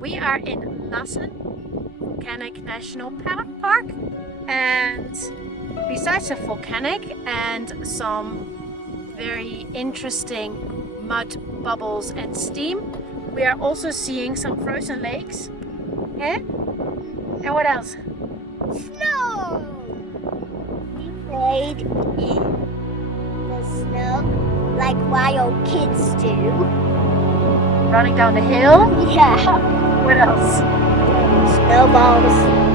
We are in Lassen, Volcanic National Park, and besides the volcanic and some very interesting mud bubbles and steam, we are also seeing some frozen lakes. And what else? Snow! We played in the snow like wild kids do. Running down the hill. Yeah. What else? Snowballs.